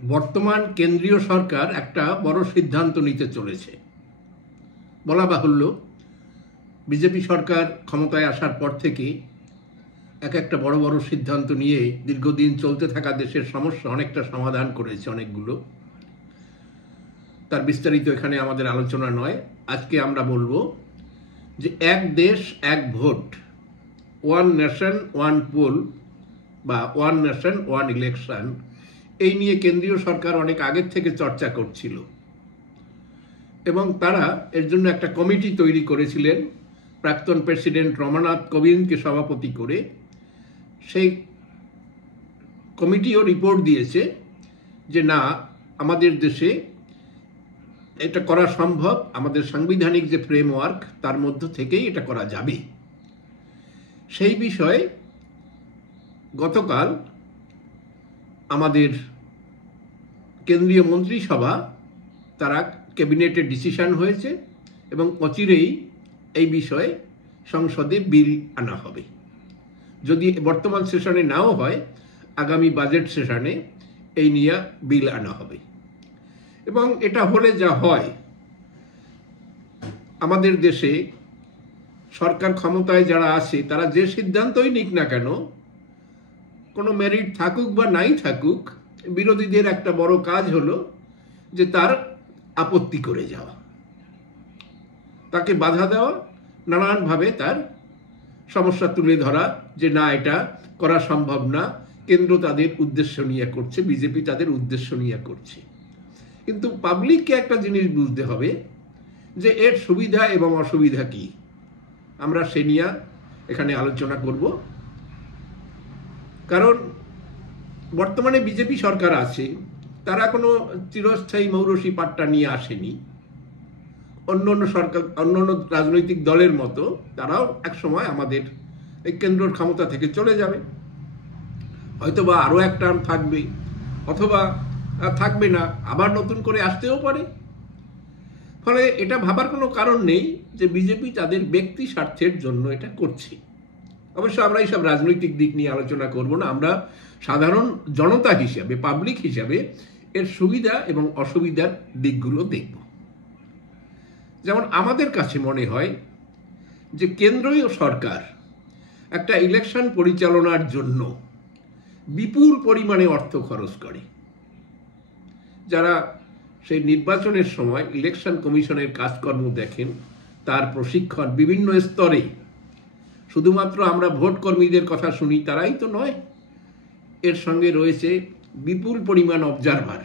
বর্তমান কেন্দ্রীয় সরকার একটা বড় সিদ্ধান্ত নিতে চলেছে। বলা বাহুল্য, বিজেপি সরকার ক্ষমতায় আসার পর থেকে একটা বড় বড় সিদ্ধান্ত নিয়ে দীর্ঘদিন চলতে থাকা দেশের সমস্যা অনেকটা সমাধান করেছে অনেকগুলো। তার বিস্তারিত এখানে আমাদের আলোচনা নয়। আজকে আমরা বলবো যে এক দেশ এক ভোট, ওয়ান নেশন ওয়ান পোল বা ওয়ান নেশন ওয়ান ইলেকশন, এই নিয়ে কেন্দ্রীয় সরকার অনেক আগের থেকে চর্চা করছিল এবং তারা এর জন্য একটা কমিটি তৈরি করেছিলেন প্রাক্তন প্রেসিডেন্ট রমানাথ কোবিন্দকে সভাপতি করে। সেই কমিটিও রিপোর্ট দিয়েছে যে না, আমাদের দেশে এটা করা সম্ভব, আমাদের সাংবিধানিক যে ফ্রেমওয়ার্ক তার মধ্য থেকেই এটা করা যাবে। সেই বিষয়ে গতকাল আমাদের কেন্দ্রীয় মন্ত্রিসভা তারা ক্যাবিনেটের ডিসিশন হয়েছে এবং অচিরেই এই বিষয়ে সংসদে বিল আনা হবে। যদি বর্তমান সেশনে নাও হয়, আগামী বাজেট সেশনে এই নিয়ে বিল আনা হবে। এবং এটা হলে যা হয়, আমাদের দেশে সরকার ক্ষমতায় যারা আছে তারা যে সিদ্ধান্তই নিক না কেন, কোনো মেরিট থাকুক বা নাই থাকুক, বিরোধীদের একটা বড় কাজ হলো যে তার আপত্তি করে যাওয়া, তাকে বাধা দেওয়া, নানানভাবে তার সমস্যা তুলে ধরা যে না, এটা করা সম্ভব না, কেন্দ্র তাদের উদ্দেশ্য নিয়ে করছে, বিজেপি তাদের উদ্দেশ্য নিয়ে করছে। কিন্তু পাবলিককে একটা জিনিস বুঝতে হবে যে এর সুবিধা এবং অসুবিধা কি। আমরা সে নিয়ে এখানে আলোচনা করব। কারণ বর্তমানে বিজেপি সরকার আছে, তারা কোনো চিরস্থায়ী মৌরসী পাট্টা নিয়ে আসেনি। অন্য অন্য রাজনৈতিক দলের মতো তারাও একসময় আমাদের এই কেন্দ্রের ক্ষমতা থেকে চলে যাবে, হয়তোবা আরও এক টার্ম থাকবে, অথবা থাকবে না, আবার নতুন করে আসতেও পারে। ফলে এটা ভাবার কোনো কারণ নেই যে বিজেপি তাদের ব্যক্তি স্বার্থের জন্য এটা করছে। অবশ্য আমরা এইসব রাজনৈতিক দিক নিয়ে আলোচনা করব না, আমরা সাধারণ জনতা হিসাবে, পাবলিক হিসাবে এর সুবিধা এবং অসুবিধার দিকগুলো দেখব। যেমন আমাদের কাছে মনে হয় যে কেন্দ্রীয় সরকার একটা ইলেকশন পরিচালনার জন্য বিপুল পরিমাণে অর্থ খরচ করে। যারা সেই নির্বাচনের সময় ইলেকশন কমিশনের কাজকর্ম দেখেন, তার প্রশিক্ষণ বিভিন্ন স্তরে, শুধুমাত্র আমরা ভোট কর্মীদের কথা শুনি তারাই তো নয়, এর সঙ্গে রয়েছে বিপুল পরিমাণ অবজারভার,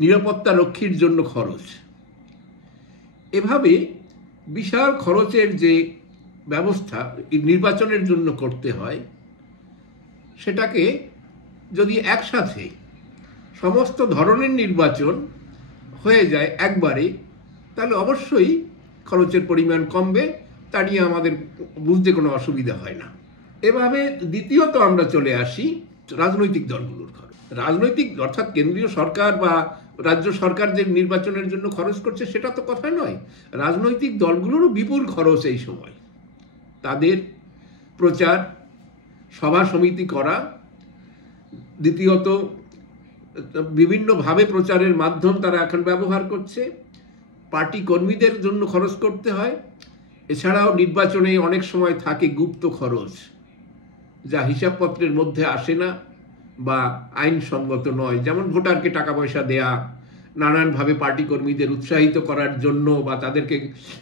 নিরাপত্তা রক্ষীর জন্য খরচ। এভাবে বিশাল খরচের যে ব্যবস্থা নির্বাচনের জন্য করতে হয়, সেটাকে যদি একসাথে সমস্ত ধরনের নির্বাচন হয়ে যায় একবারে, তাহলে অবশ্যই খরচের পরিমাণ কমবে, তা নিয়ে আমাদের বুঝতে কোনো অসুবিধা হয় না। এভাবে দ্বিতীয়ত আমরা চলে আসি রাজনৈতিক দলগুলোর খরচ। রাজনৈতিক অর্থাৎ কেন্দ্রীয় সরকার বা রাজ্য সরকার যে নির্বাচনের জন্য খরচ করছে সেটা তো কথা নয়, রাজনৈতিক দলগুলোরও বিপুল খরচ এই সময়। তাদের প্রচার, সভা সমিতি করা, দ্বিতীয়ত বিভিন্নভাবে প্রচারের মাধ্যম তারা এখন ব্যবহার করছে, পার্টি কর্মীদের জন্য খরচ করতে হয়। এছাড়াও নির্বাচনে অনেক সময় থাকে গুপ্ত খরচ, যা হিসাবপত্রের মধ্যে আসে না বা আইনসঙ্গত নয়। যেমন ভোটারকে টাকা পয়সা দেয়া, নানানভাবে পার্টি কর্মীদের উৎসাহিত করার জন্য বা তাদেরকে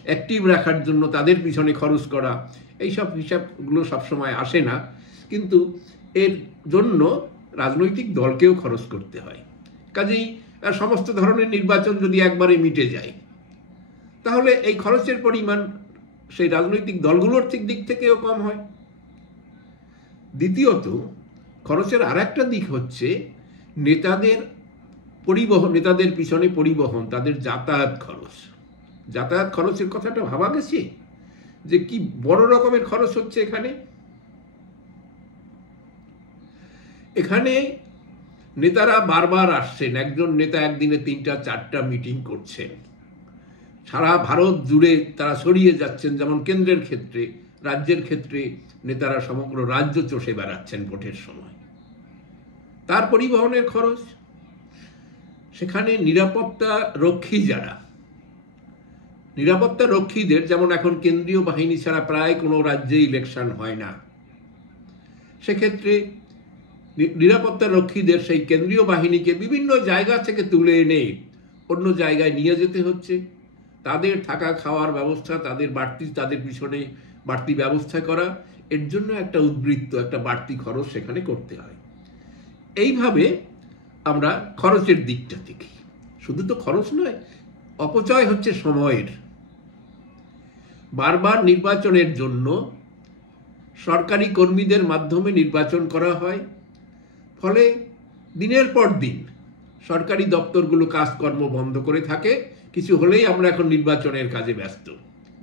অ্যাক্টিভ রাখার জন্য তাদের পিছনে খরচ করা, এইসব হিসাবগুলো সবসময় আসে না। কিন্তু এর জন্য রাজনৈতিক দলকেও খরচ করতে হয়। কাজেই সমস্ত ধরনের নির্বাচন যদি একবারে মিটে যায়, তাহলে এই খরচের পরিমাণ সেই রাজনৈতিক দলগুলোর দিক থেকেও কম হয়। দ্বিতীয়ত, খরচের আর একটা দিক হচ্ছে নেতাদের পরিবহন, নেতাদের পিছনে পরিবহন, তাদের যাতায়াত খরচ। যাতায়াত খরচের কথাটা ভাবা গেছে যে কি বড় রকমের খরচ হচ্ছে এখানে নেতারা বারবার আসছেন, একজন নেতা একদিনে 3-4টা মিটিং করছেন, সারা ভারত জুড়ে তারা ছড়িয়ে যাচ্ছেন। যেমন কেন্দ্রের ক্ষেত্রে, রাজ্যের ক্ষেত্রে নেতারা সমগ্র রাজ্য চষে বেড়াচ্ছেন ভোটের সময়। তার পরিবহনের খরচ, সেখানে নিরাপত্তা রক্ষী যারা, নিরাপত্তা রক্ষীদের, যেমন এখন কেন্দ্রীয় বাহিনী ছাড়া প্রায় কোনো রাজ্যে ইলেকশন হয় না, সেক্ষেত্রে নিরাপত্তা রক্ষীদের সেই কেন্দ্রীয় বাহিনীকে বিভিন্ন জায়গা থেকে তুলে এনে অন্য জায়গায় নিয়ে যেতে হচ্ছে। তাদের থাকা খাওয়ার ব্যবস্থা, তাদের পিছনে বাড়তি ব্যবস্থা করা, এর জন্য একটা উদ্বৃত্ত, একটা বাড়তি খরচ সেখানে করতে হয়। এইভাবে আমরা খরচের দিকটা দেখি। শুধু তো খরচ নয়, অপচয় হচ্ছে সময়ের। বারবার নির্বাচনের জন্য সরকারি কর্মীদের মাধ্যমে নির্বাচন করা হয়, ফলে দিনের পর দিন সরকারি দপ্তরগুলো কাজকর্ম বন্ধ করে থাকে। কিছু হলেই আমরা এখন নির্বাচনের কাজে ব্যস্ত।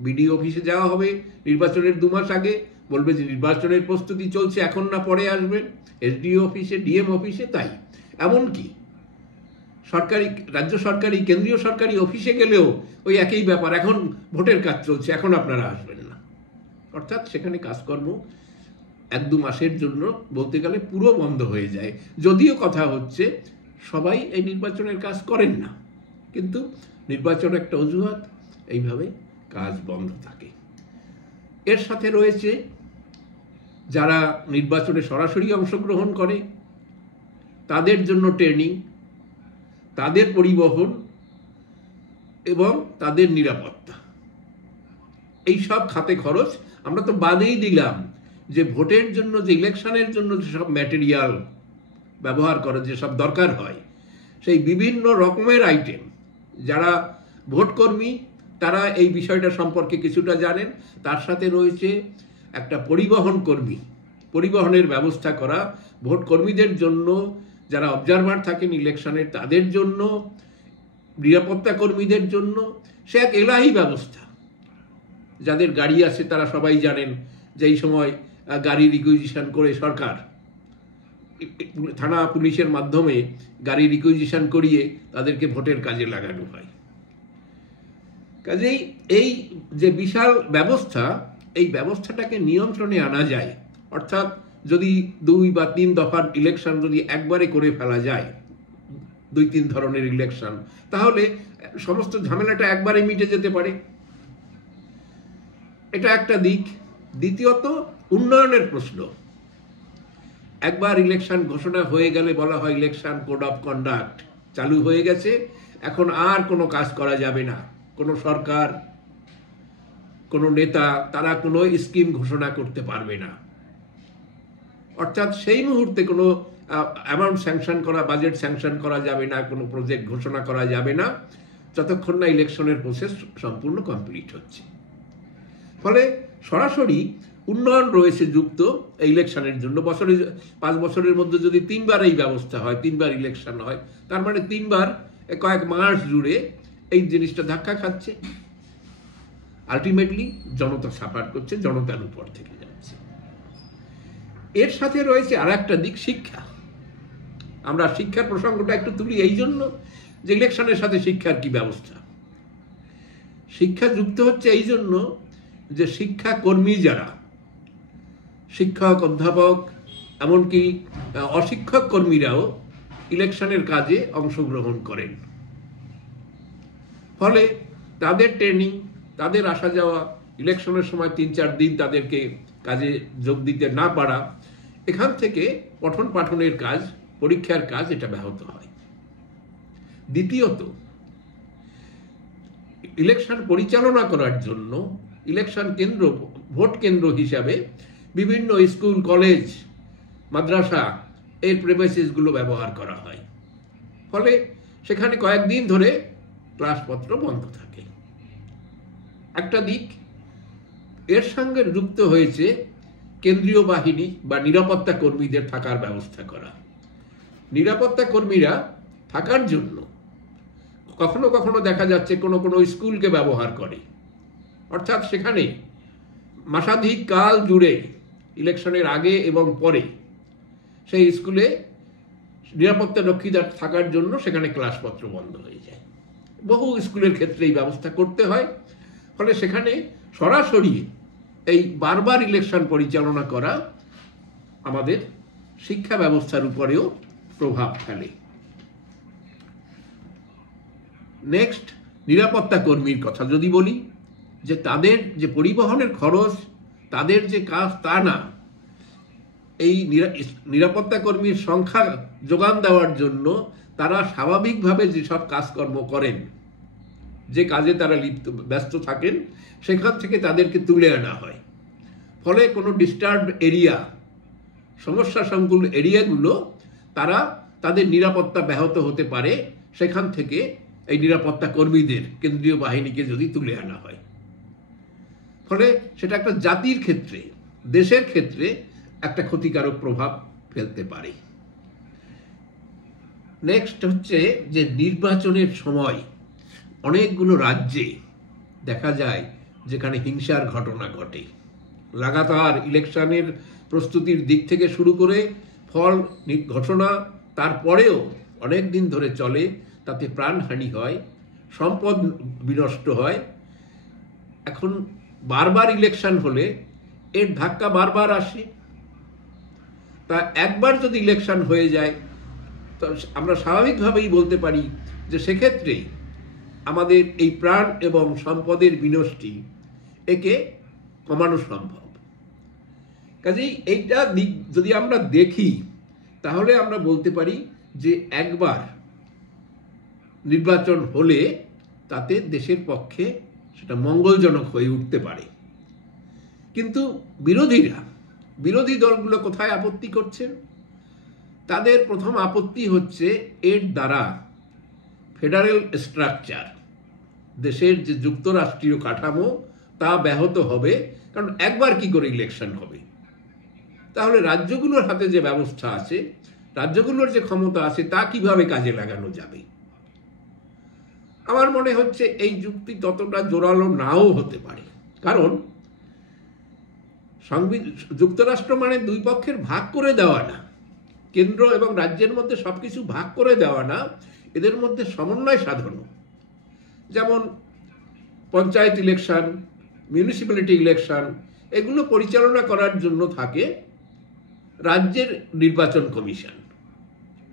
বিডিও অফিসে যাওয়া হবে নির্বাচনের 2 মাস আগে, বলবে যে নির্বাচনের প্রস্তুতি চলছে, এখন না পরে আসবেন। এসডিও অফিসে, ডিএম অফিসে তাই। এমনকি সরকারি, রাজ্য সরকারি, কেন্দ্রীয় সরকারি অফিসে গেলেও ওই একই ব্যাপার, এখন ভোটের কাজ চলছে, এখন আপনারা আসবেন না। অর্থাৎ সেখানে কাজকর্ম 1-2 মাসের জন্য বলতে গেলে পুরো বন্ধ হয়ে যায়। যদিও কথা হচ্ছে সবাই এই নির্বাচনের কাজ করেন না, কিন্তু নির্বাচন একটা অজুহাত, এইভাবে কাজ বন্ধ থাকে। এর সাথে রয়েছে যারা নির্বাচনে সরাসরি অংশগ্রহণ করে তাদের জন্য ট্রেনিং, তাদের পরিবহন এবং তাদের নিরাপত্তা, এই সব খাতে খরচ। আমরা তো বাদেই দিলাম যে ভোটের জন্য, যে ইলেকশনের জন্য যেসব ম্যাটেরিয়াল ব্যবহার করে, যেসব দরকার হয়, সেই বিভিন্ন রকমের আইটেম, যারা ভোটকর্মী তারা এই বিষয়টা সম্পর্কে কিছুটা জানেন। তার সাথে রয়েছে একটা পরিবহন কর্মী, পরিবহনের ব্যবস্থা করা, ভোটকর্মীদের জন্য, যারা অবজারভার থাকেন ইলেকশনের তাদের জন্য, নিরাপত্তা কর্মীদের জন্য। সে এক এলাহি ব্যবস্থা। যাদের গাড়ি আছে তারা সবাই জানেন যে এই সময় গাড়ি রিকুইজিশন করে সরকার, থানা পুলিশের মাধ্যমে গাড়ি রিকুইজিশন করিয়ে তাদেরকে ভোটের কাজে লাগানো হয়। কাজেই এই যে বিশাল ব্যবস্থা, এই ব্যবস্থাটাকে নিয়ন্ত্রণে আনা যায়। অর্থাৎ যদি 2 বা 3 দফার ইলেকশন যদি একবারে করে ফেলা যায়, 2-3 ধরনের ইলেকশন, তাহলে সমস্ত ঝামেলাটা একবারে মিটে যেতে পারে। এটা একটা দিক। দ্বিতীয়ত উন্নয়নের প্রশ্ন। একবার ইলেকশন ঘোষণা হয়ে গেলে বলা হয় ইলেকশন কোড অফ কন্ডাক্ট চালু হয়ে গেছে, এখন আর কোনো কাজ করা যাবে না। কোনো সরকার, কোনো নেতা তারা কোনো স্কিম ঘোষণা করতে পারবে না। অর্থাৎ সেই মুহূর্তে কোনো অ্যামাউন্ট স্যাংশন করা, বাজেট স্যাংশন করা যাবে না, কোনো প্রজেক্ট ঘোষণা করা যাবে না যতক্ষণ না ইলেকশনের প্রসেস সম্পূর্ণ কমপ্লিট হচ্ছে। ফলে সরাসরি উন্নয়ন রয়েছে যুক্ত এই ইলেকশনের জন্য। 5 বছরের মধ্যে যদি 3 বার এই ব্যবস্থা হয়, 3 বার ইলেকশন হয়, তার মানে 3 বার কয়েক মাস জুড়ে এই জিনিসটা ধাক্কা খাচ্ছে। আলটিমেটলি জনতা সাফার করছে, জনতার উপর থেকে যাচ্ছে। এর সাথে রয়েছে আর একটা দিক, শিক্ষা। আমরা শিক্ষার প্রসঙ্গটা একটু তুলি এই জন্য যে ইলেকশনের সাথে শিক্ষার কি ব্যবস্থা। শিক্ষা যুক্ত হচ্ছে এই জন্য যে শিক্ষা কর্মী যারা, শিক্ষক, অধ্যাপক, এমনকি অশিক্ষক কর্মীরাও ইলেকশনের কাজে অংশগ্রহণ করেন। ফলে তাদের ট্রেনিং, তাদের আসা যাওয়া, ইলেকশনের সময় 3-4 দিন তাদেরকে কাজে যোগ দিতে না পারা, এখান থেকে পঠন পাঠনের কাজ, পরীক্ষার কাজ, এটা ব্যাহত হয়। দ্বিতীয়ত, ইলেকশন পরিচালনা করার জন্য ইলেকশন কেন্দ্র, ভোট কেন্দ্র হিসাবে বিভিন্ন স্কুল, কলেজ, মাদ্রাসা এর প্রেমাইসিসগুলো ব্যবহার করা হয়। ফলে সেখানে কয়েকদিন ধরে ক্লাসপত্র বন্ধ থাকে। একটা দিক। এর সঙ্গে যুক্ত হয়েছে কেন্দ্রীয় বাহিনী বা নিরাপত্তা কর্মীদের থাকার ব্যবস্থা করা। নিরাপত্তা কর্মীরা থাকার জন্য কখনো কখনো দেখা যাচ্ছে কোনো কোনো স্কুলকে ব্যবহার করে। অর্থাৎ সেখানে মাসাধিক কাল জুড়ে ইলেকশনের আগে এবং পরে সেই স্কুলে নিরাপত্তা রক্ষীদের থাকার জন্য সেখানে ক্লাসপত্র বন্ধ হয়ে যায়। বহু স্কুলের ক্ষেত্রে এই ব্যবস্থা করতে হয়। ফলে সেখানে সরাসরি এই বারবার ইলেকশন পরিচালনা করা আমাদের শিক্ষা ব্যবস্থার উপরেও প্রভাব ফেলে। নেক্সট, নিরাপত্তা কর্মীর কথা যদি বলি, যে তাদের যে পরিবহনের খরচ, তাদের যে কাজ তা না, এই নিরাপত্তা কর্মীর সংখ্যা যোগান দেওয়ার জন্য তারা স্বাভাবিকভাবে যেসব কাজকর্ম করেন, যে কাজে তারা ব্যস্ত থাকেন, সেখান থেকে তাদেরকে তুলে আনা হয়। ফলে কোনো ডিস্টার্ব এরিয়া, সমস্যা সংকুল এরিয়াগুলো তারা তাদের নিরাপত্তা ব্যাহত হতে পারে, সেখান থেকে এই নিরাপত্তা কর্মীদের কেন্দ্রীয় বাহিনীকে যদি তুলে আনা হয়। ফলে সেটা একটা জাতির ক্ষেত্রে, দেশের ক্ষেত্রে একটা ক্ষতিকারক প্রভাব ফেলতে পারে। নেক্সট হচ্ছে যে নির্বাচনের সময় অনেকগুলো রাজ্যে দেখা যায় যেখানে হিংসার ঘটনা ঘটে। লাগাতার ইলেকশনের প্রস্তুতির দিক থেকে শুরু করে ফল ঘোষণা, তারপরেও অনেক দিন ধরে চলে, তাতে প্রাণহানি হয়, সম্পদ বিনষ্ট হয়। এখন বারবার ইলেকশন হলে এর ধাক্কা বারবার আসে। তা একবার যদি ইলেকশন হয়ে যায়, তো আমরা স্বাভাবিকভাবেই বলতে পারি যে সেক্ষেত্রে আমাদের এই প্রাণ এবং সম্পদের বিনষ্টি একে কমানো সম্ভব। কাজেই এইটা দিক যদি আমরা দেখি, তাহলে আমরা বলতে পারি যে একবার নির্বাচন হলে তাতে দেশের পক্ষে সেটা মঙ্গলজনক হয়ে উঠতে পারে। কিন্তু বিরোধী দলগুলো কোথায় আপত্তি করছেন? তাদের প্রথম আপত্তি হচ্ছে এর দ্বারা ফেডারেল স্ট্রাকচার, দেশের যে যুক্তরাষ্ট্রীয় কাঠামো, তা ব্যাহত হবে। কারণ একবার কি করে ইলেকশন হবে? তাহলে রাজ্যগুলোর হাতে যে ব্যবস্থা আছে, রাজ্যগুলোর যে ক্ষমতা আছে, তা কিভাবে কাজে লাগানো যাবে? আমার মনে হচ্ছে এই যুক্তি ততটা জোরালো নাও হতে পারে। কারণ যুক্তরাষ্ট্র মানে দুই পক্ষের ভাগ করে দেওয়া না, কেন্দ্র এবং রাজ্যের মধ্যে সবকিছু ভাগ করে দেওয়া না, এদের মধ্যে সমন্বয় সাধন। যেমন পঞ্চায়েত ইলেকশন, মিউনিসিপ্যালিটি ইলেকশন, এগুলো পরিচালনা করার জন্য থাকে রাজ্যের নির্বাচন কমিশন।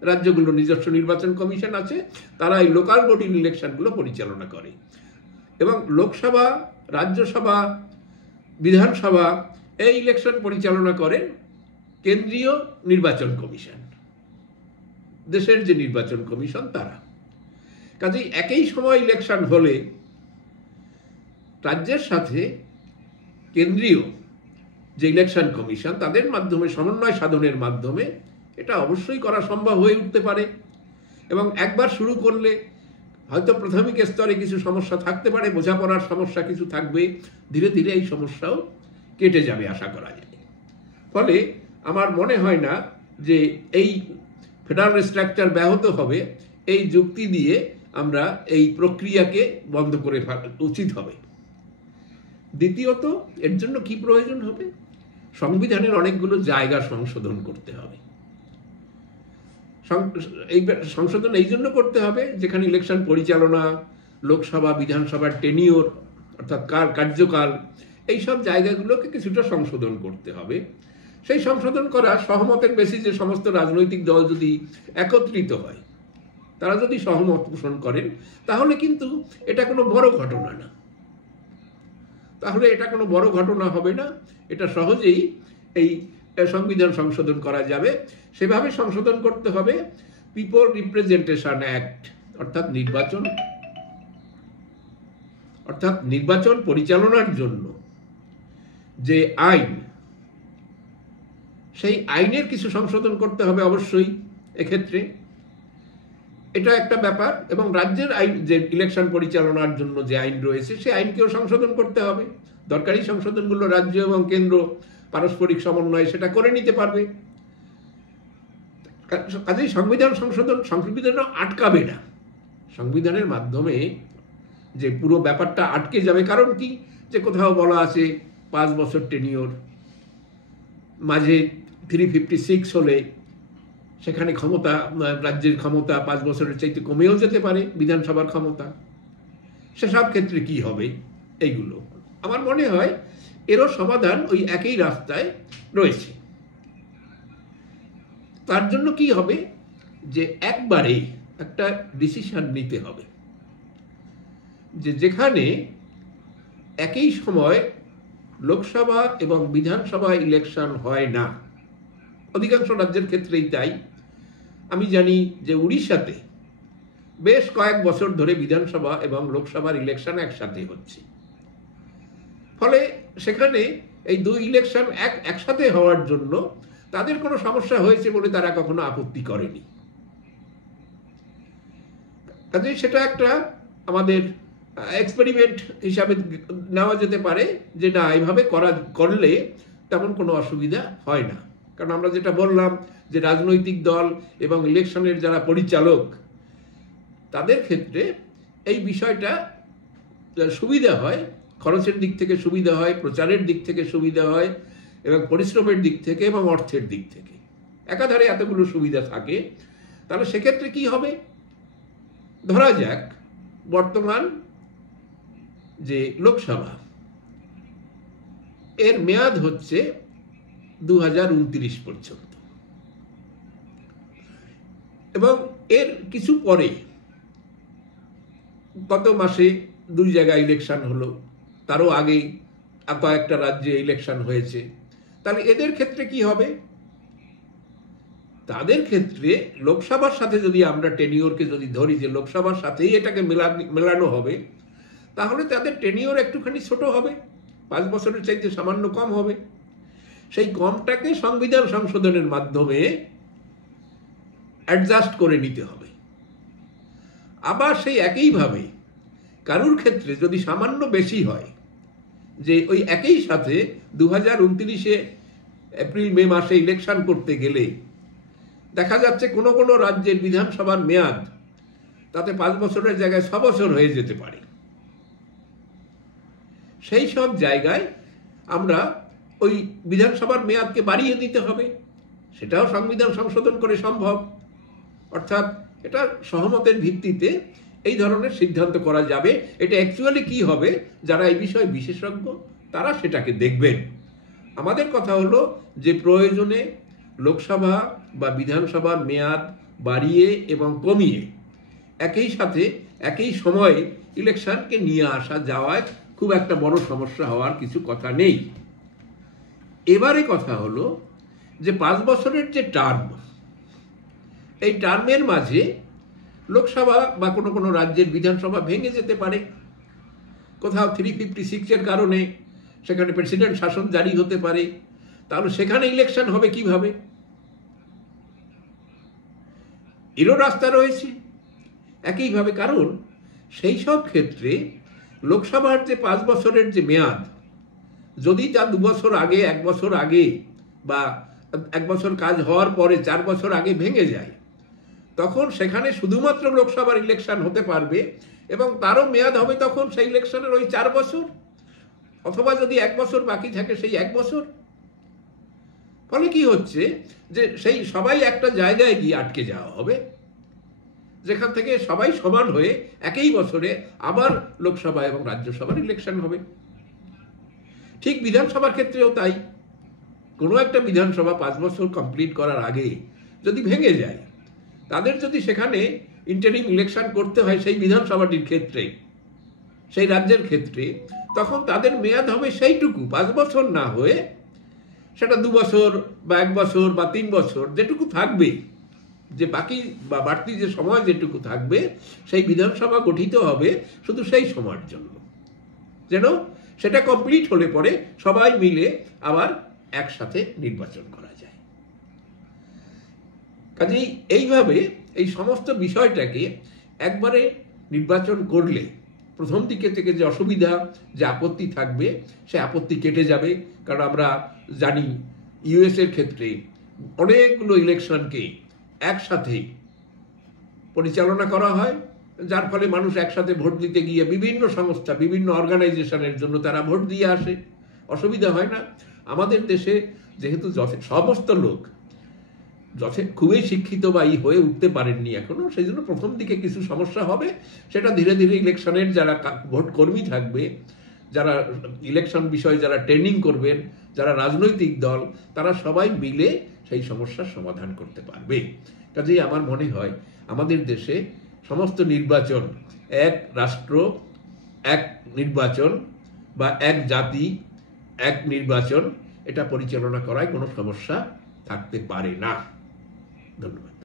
রাজ্যগুলো নিজস্ব নির্বাচন কমিশন আছে, তারা এই লোকাল বডি ইলেকশনগুলো পরিচালনা করে। এবং লোকসভা, রাজ্যসভা, বিধানসভা এই ইলেকশন পরিচালনা করে কেন্দ্রীয় নির্বাচন কমিশন, দেশের যে নির্বাচন কমিশন তারা। কাজেই একই সময় ইলেকশন হলে রাজ্যের সাথে কেন্দ্রীয় যে ইলেকশন কমিশন, তাদের মাধ্যমে সমন্বয় সাধনের মাধ্যমে এটা অবশ্যই করা সম্ভব হয়ে উঠতে পারে। এবং একবার শুরু করলে হয়তো প্রাথমিক স্তরে কিছু সমস্যা থাকতে পারে, বোঝাপড়ার সমস্যা কিছু থাকবে, ধীরে ধীরে এই সমস্যাও কেটে যাবে আশা করা যায়। ফলে আমার মনে হয় না যে এই ফেডারেল স্ট্রাকচার ব্যাহত হবে, এই যুক্তি দিয়ে আমরা এই প্রক্রিয়াকে বন্ধ করে ফেলা উচিত হবে। দ্বিতীয়ত, এর জন্য কি প্রয়োজন হবে? সংবিধানের অনেকগুলো জায়গা সংশোধন করতে হবে। এই সংশোধন এই জন্য করতে হবে যেখানে ইলেকশন পরিচালনা, লোকসভা বিধানসভার টেনিওর অর্থাৎ কার্যকাল, এইসব জায়গাগুলোকে কিছুটা সংশোধন করতে হবে। সেই সংশোধন করা সহমতের বেসিসে সমস্ত রাজনৈতিক দল যদি একত্রিত হয়, তারা যদি সহমত পোষণ করেন, তাহলে কিন্তু এটা কোনো বড় ঘটনা না। তাহলে এটা কোনো বড় ঘটনা হবে না, এটা সহজেই এই সংবিধান সংশোধন করা যাবে। সেভাবে সংশোধন করতে হবে পিপল রিপ্রেজেন্টেশন অ্যাক্ট, অর্থাৎ নির্বাচন পরিচালনার জন্য যে আইন, সেই আইনের কিছু সংশোধন করতে হবে অবশ্যই এক্ষেত্রে। এটা একটা ব্যাপার। এবং রাজ্যের আইন, যে ইলেকশন পরিচালনার জন্য যে আইন রয়েছে, সেই আইনকেও সংশোধন করতে হবে। দরকারি সংশোধনগুলো রাজ্য এবং কেন্দ্র পারস্পরিক সমন্বয়ে সেটা করে নিতে পারবে। কাজেই সংবিধান সংশোধন সংবিধানও আটকাবে না। সংবিধানের মাধ্যমে যে পুরো ব্যাপারটা আটকে যাবে, কারণ কি, যে কোথাও বলা আছে 5 বছর টেনিওর, মাঝে 356 হলে সেখানে ক্ষমতা, রাজ্যের ক্ষমতা 5 বছরের চাইতে কমেও যেতে পারে, বিধানসভার ক্ষমতা। সেসব ক্ষেত্রে কি হবে? এইগুলো আমার মনে হয় এরও সমাধান ওই একই রাস্তায় রয়েছে। তার জন্য কি হবে, যে একবারেই একটা ডিসিশন নিতে হবে যে যেখানে একই সময় লোকসভা এবং বিধানসভা ইলেকশন হয় না, অধিকাংশ রাজ্যের ক্ষেত্রেই তাই। আমি জানি যে উড়িষ্যাতে বেশ কয়েক বছর ধরে বিধানসভা এবং লোকসভার ইলেকশন একসাথে হচ্ছে, ফলে সেখানে এই দুই ইলেকশন একসাথে হওয়ার জন্য তাদের কোনো সমস্যা হয়েছে বলে তারা কখনো আপত্তি করেনি। কাজেই সেটা একটা আমাদের এক্সপেরিমেন্ট হিসাবে নেওয়া যেতে পারে যে না, এইভাবে করলে তেমন কোনো অসুবিধা হয় না। কারণ আমরা যেটা বললাম যে রাজনৈতিক দল এবং ইলেকশনের যারা পরিচালক তাদের ক্ষেত্রে এই বিষয়টা সুবিধা হয়, খরচের দিক থেকে সুবিধা হয়, প্রচারের দিক থেকে সুবিধা হয়, এবং পরিশ্রমের দিক থেকে এবং অর্থের দিক থেকে একাধারে এতগুলো সুবিধা থাকে। তাহলে সেক্ষেত্রে কি হবে, ধরা যাক বর্তমান যে লোকসভা এর মেয়াদ হচ্ছে 2029 পর্যন্ত, এবং এর কিছু পরে গত মাসে 2 জায়গায় ইলেকশন হলো, তারও আগেই কয়েকটা রাজ্যে ইলেকশন হয়েছে। তাহলে এদের ক্ষেত্রে কি হবে, তাদের ক্ষেত্রে লোকসভার সাথে যদি আমরা টেনিওরকে যদি ধরি যে লোকসভার সাথেই এটাকে মেলানো হবে, তাহলে তাদের টেনিওর একটুখানি ছোট হবে, 5 বছরের চাইতে সামান্য কম হবে। সেই কমটাকে সংবিধান সংশোধনের মাধ্যমে অ্যাডজাস্ট করে নিতে হবে। আবার সেই একইভাবে কারুর ক্ষেত্রে যদি সামান্য বেশি হয়, যে ওই একই সাথে 2029 এপ্রিল মে মাসে ইলেকশন করতে গেলে দেখা যাচ্ছে কোনো কোনো রাজ্যের বিধানসভার মেয়াদ তাতে 5 বছরের জায়গায় 6 বছর হয়ে যেতে পারে। সেই সব জায়গায় আমরা ওই বিধানসভার মেয়াদকে বাড়িয়ে দিতে হবে, সেটাও সংবিধান সংশোধন করে সম্ভব। অর্থাৎ এটা সহমতের ভিত্তিতে এই ধরনের সিদ্ধান্ত করা যাবে। এটা অ্যাকচুয়ালি কি হবে, যারা এই বিষয়ে বিশেষজ্ঞ তারা সেটাকে দেখবেন। আমাদের কথা হলো যে প্রয়োজনে লোকসভা বা বিধানসভার মেয়াদ বাড়িয়ে এবং কমিয়ে একই সাথে একই সময়ে ইলেকশনকে নিয়ে আসা যাওয়ায় খুব একটা বড় সমস্যা হওয়ার কিছু কথা নেই। এবারে কথা হলো যে 5 বছরের যে টার্ম, এই টার্মের মাঝে লোকসভা বা কোনো কোনো রাজ্যের বিধানসভা ভেঙে যেতে পারে, কোথাও 356 এর কারণে সেখানে প্রেসিডেন্ট শাসন জারি হতে পারে। তাহলে সেখানে ইলেকশন হবে কিভাবে, এরও রাস্তা রয়েছে একইভাবে। কারণ সেই সব ক্ষেত্রে লোকসভার যে 5 বছরের যে মেয়াদ, যদি তা 2 বছর আগে, 1 বছর আগে বা 1 বছর কাজ হওয়ার পরে 4 বছর আগে ভেঙে যায়, তখন সেখানে শুধুমাত্র লোকসভার ইলেকশন হতে পারবে এবং তারও মেয়াদ হবে তখন সেই ইলেকশনের ওই 4 বছর, অথবা যদি 1 বছর বাকি থাকে সেই 1 বছর। ফলে কি হচ্ছে যে সেই সবাই একটা জায়গায় গিয়ে আটকে যাওয়া হবে, যেখান থেকে সবাই সমান হয়ে একই বছরে আবার লোকসভা এবং রাজ্যসভার ইলেকশন হবে। ঠিক বিধানসভার ক্ষেত্রেও তাই। কোনো একটা বিধানসভা 5 বছর কমপ্লিট করার আগে যদি ভেঙে যায়, তাদের যদি সেখানে ইন্টারিম ইলেকশন করতে হয় সেই বিধানসভাটির ক্ষেত্রে, সেই রাজ্যের ক্ষেত্রে, তখন তাদের মেয়াদ হবে সেইটুকু, 5 বছর না হয়ে সেটা 2 বছর বা 1 বছর বা 3 বছর যেটুকু থাকবে, যে বাকি বা বাড়তি যে সময় যেটুকু থাকবে, সেই বিধানসভা গঠিত হবে শুধু সেই সময়ের জন্য, যেন সেটা কমপ্লিট হলে পরে সবাই মিলে আবার একসাথে নির্বাচন করা যায়। কাজেই এইভাবে এই সমস্ত বিষয়টাকে একবারে নির্বাচন করলে প্রথম দিকে থেকে যে অসুবিধা, যে আপত্তি থাকবে, সে আপত্তি কেটে যাবে। কারণ আমরা জানি ইউএস এর ক্ষেত্রে অনেকগুলো ইলেকশনকে একসাথে পরিচালনা করা হয়, যার ফলে মানুষ একসাথে ভোট দিতে গিয়ে বিভিন্ন সংস্থা, বিভিন্ন অর্গানাইজেশনের জন্য তারা ভোট দিয়ে আসে, অসুবিধা হয় না। আমাদের দেশে যেহেতু সমস্ত লোক খুবই শিক্ষিত বা হয়ে উঠতে পারেননি এখনো, সেই জন্য প্রথম দিকে কিছু সমস্যা হবে। সেটা ধীরে ধীরে ইলেকশনের যারা ভোট কর্মী থাকবে, যারা ইলেকশন বিষয়ে যারা ট্রেনিং করবেন, যারা রাজনৈতিক দল, তারা সবাই মিলে সেই সমস্যার সমাধান করতে পারবে। কাজেই আমার মনে হয় আমাদের দেশে সমস্ত নির্বাচন এক রাষ্ট্র এক নির্বাচন বা এক জাতি এক নির্বাচন এটা পরিচালনা করায় কোনো সমস্যা থাকতে পারে না। ধন্যবাদ।